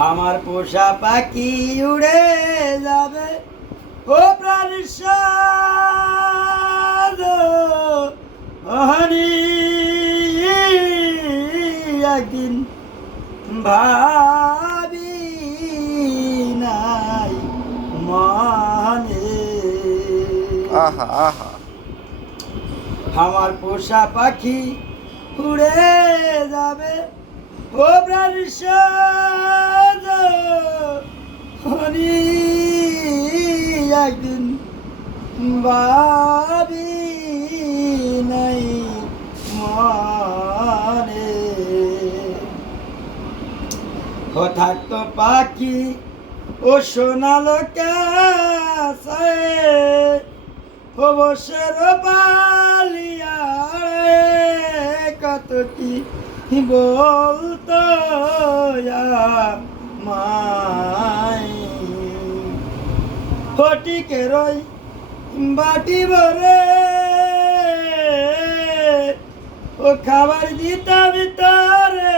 আমার পোষা পাখি উড়ে যাবে ও প্রাণ অহনি একদিন ভাবি নাই মানে আহা আহা আমার পোষা পাখি উড়ে যাবে ও প্রাণ হরি একদিন ভাবি নাই মনে ও থাকতো পাখি ও সোনালো কাছে ও বসের পালিয়ারে কত কি বলতো মাই ফটিকে রই বাটি ভরে ও খাবার দিতাম ভিতরে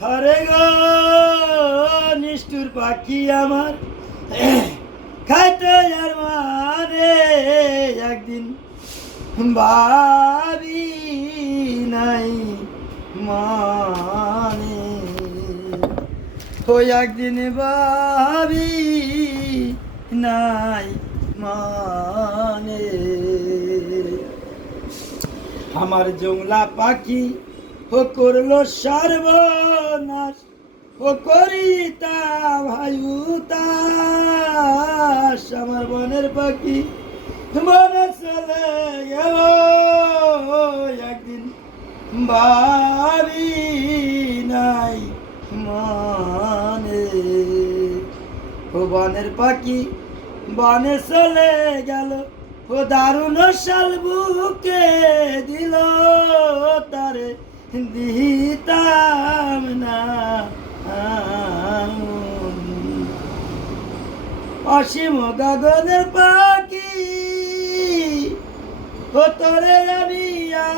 ধরে গো নিষ্ঠুর পাখি আমার খাইতে আর মারে একদিন ভাবি নাই মানে ওই একদিন ভাবি নাই মানে আমার জংলা পাখি ও করলো সর্বনাশ ও করিতা ভাইউতাস আমার বনের পাখি বনে চলে গেল একদিন ভাবি নাই মানে ও বনের পাখি বনে চলে গেল ও দারুণ শাল বুকে দিল তারে দিতাম না অসীম গগনের পাখি ও তোরে আমি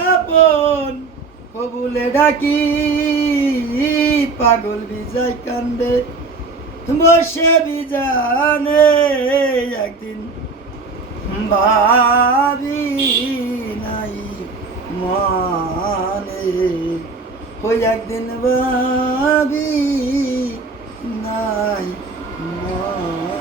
আপন ও বলে ডাকি পাগল বিজয় কান্দে বসে বিজানে একদিন ভাবি নাই মানে ওই একদিন ভাবি নাই মানে